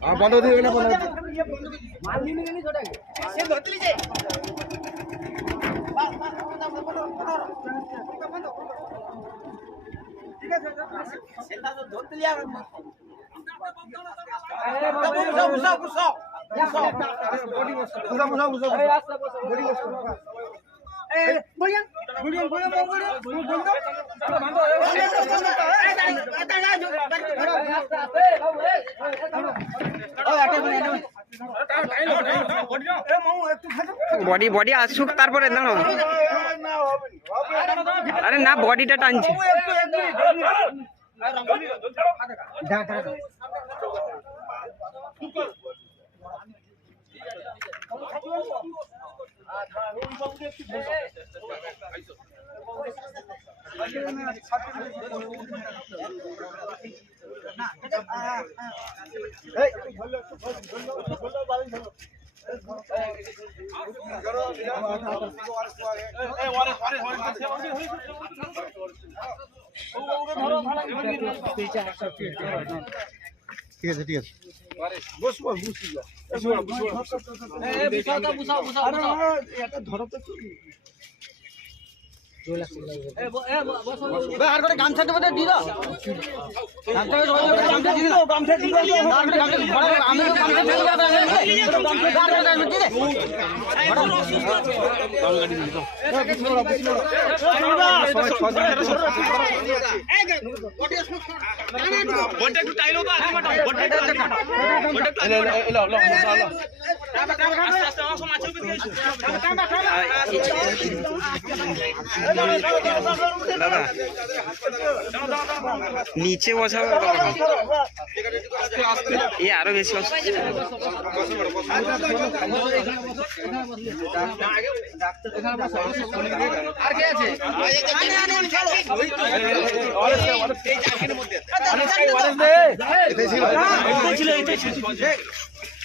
দাও গামছা দিয়ে দাও আমি তো গামছা দিয়ে যাবে গামছা গামছা গামছা দিয়ে দে দাদা নিচে বসাবে বাবা। এ আরও বেশি অসুবিধা আর কে আছে ঠিক এই ধরো ধরে আর করে গামছা দেবো দিল একটু টাইল ভেসেছিল জলের মধ্যে কি করছিল আপনারা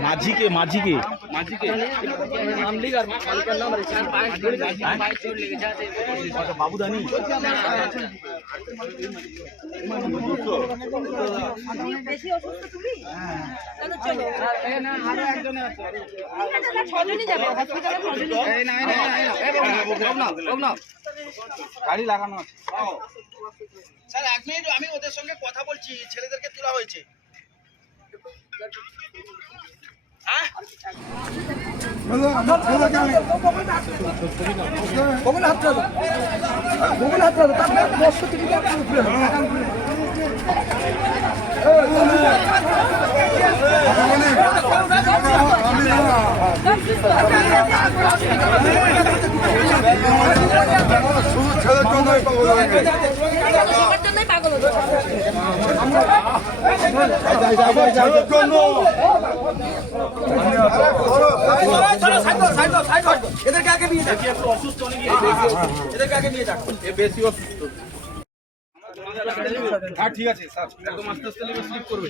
মাঝিকে মাঝিকে বাবুদানি বেশি অসুস্থ তুমি তাহলে চলো ঠিক আছে, ছজনই যাব হসপিটালে ছজনই যাব। গাড়ি লাগানো আছে স্যার এক মিনিট আমি ওদের সঙ্গে কথা বলছি ছেলেদেরকে তোলা হয়েছে। কমলে এদেরকে আগে নিয়ে এদেরকে আগে নিয়ে যান হ্যাঁ ঠিক আছে স্যার একদম আস্তে আস্তে স্লিপ করবে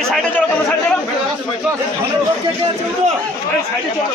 এই সাইডে চলো তোমরা সাইডে চলো। সাইডে চলো